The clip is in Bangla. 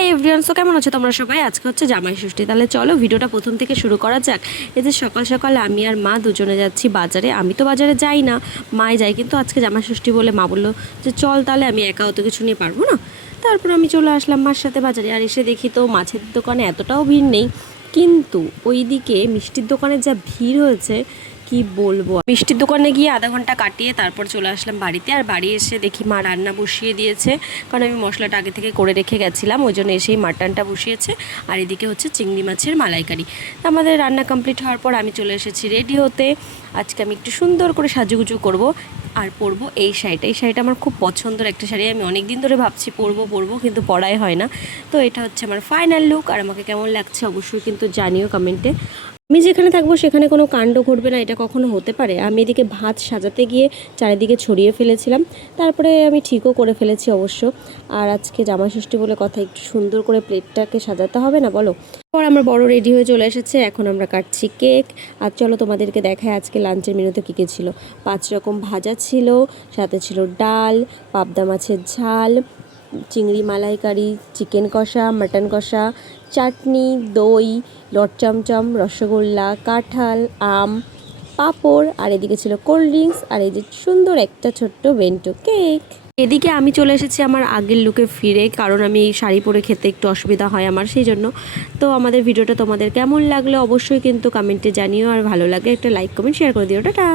হাই এভরিওয়ান, সো কেমন আছো তোমরা সবাই? আজকে হচ্ছে জামাই ষষ্ঠী। তাহলে চলো ভিডিওটা প্রথম থেকে শুরু করা যাক। এই যে সকাল সকাল আমি আর মা দুজনে যাচ্ছি বাজারে। আমি তো বাজারে যাই না, মাই যায়, কিন্তু আজকে জামাই ষষ্ঠী বলে মা বললো যে চল, তাহলে আমি একা অত কিছু নিয়ে পারবো না। তারপর আমি চলে আসলাম মার সাথে বাজারে। আর এসে দেখি তো মাছের দোকানে এতটাও ভিড় নেই, কিন্তু ওইদিকে মিষ্টির দোকানে যা ভিড় হয়েছে কি বলবো। মিষ্টির দোকানে গিয়ে আধা ঘন্টা কাটিয়ে তারপর চলে আসলাম বাড়িতে। আর বাড়ি এসে দেখি মা রান্না বসিয়ে দিয়েছে, কারণ আমি মশলাটা আগে থেকে করে রেখে গেছিলাম, ওই জন্য এসেই মাটনটা বসিয়েছে। আর এদিকে হচ্ছে চিংড়ি মাছের মালাইকারি। আমাদের রান্না কমপ্লিট হওয়ার পর আমি চলে এসেছি রেডি হতে। আজকে আমি একটু সুন্দর করে সাজুগুজু করব আর পরবো এই শাড়িটা। এই শাড়িটা আমার খুব পছন্দের একটা শাড়ি, আমি অনেক দিন ধরে ভাবছি পরবো কিন্তু পরাই হয় না। তো এটা হচ্ছে আমার ফাইনাল লুক। আর আমাকে কেমন লাগছে অবশ্যই কিন্তু জানিও কমেন্টে। আমি যেখানে থাকবো সেখানে কোনো কাণ্ড ঘটবে না, এটা কখনো হতে পারে? আমি এদিকে ভাত সাজাতে গিয়ে চারিদিকে ছড়িয়ে ফেলেছিলাম, তারপরে আমি ঠিকও করে ফেলেছি অবশ্য। আর আজকে জামাই ষষ্ঠী বলে কথা, একটু সুন্দর করে প্লেটটাকে সাজাতে হবে না বলো? পর আমার বড় রেডি হয়ে চলে এসেছে, এখন আমরা কাটছি কেক। আর চলো তোমাদেরকে দেখায় আজকে লাঞ্চের মেনুতে কী কী ছিল। 5 রকম ভাজা ছিল, সাথে ছিল ডাল, পাবদা মাছের ঝাল, চিংড়ি মালাইকারি, চিকেন কষা, মাটন কষা, চাটনি, দই, লট চমচম, রসগোল্লা, কাঁঠাল, আম, পাঁপড়, আর এদিকে ছিল কোল্ড ড্রিঙ্কস, আর এই যে সুন্দর একটা ছোট্ট বেন্টো কেক। এদিকে আমি চলে এসেছি আমার আগের লুকে ফিরে, কারণ আমি শাড়ি পরে খেতে একটু অসুবিধা হয় আমার, সেই জন্য। তো আমাদের ভিডিওটা তোমাদের কেমন লাগলো অবশ্যই কিন্তু কমেন্টে জানিও, আর ভালো লাগে একটা লাইক কমেন্ট শেয়ার করে দিও। টাটা।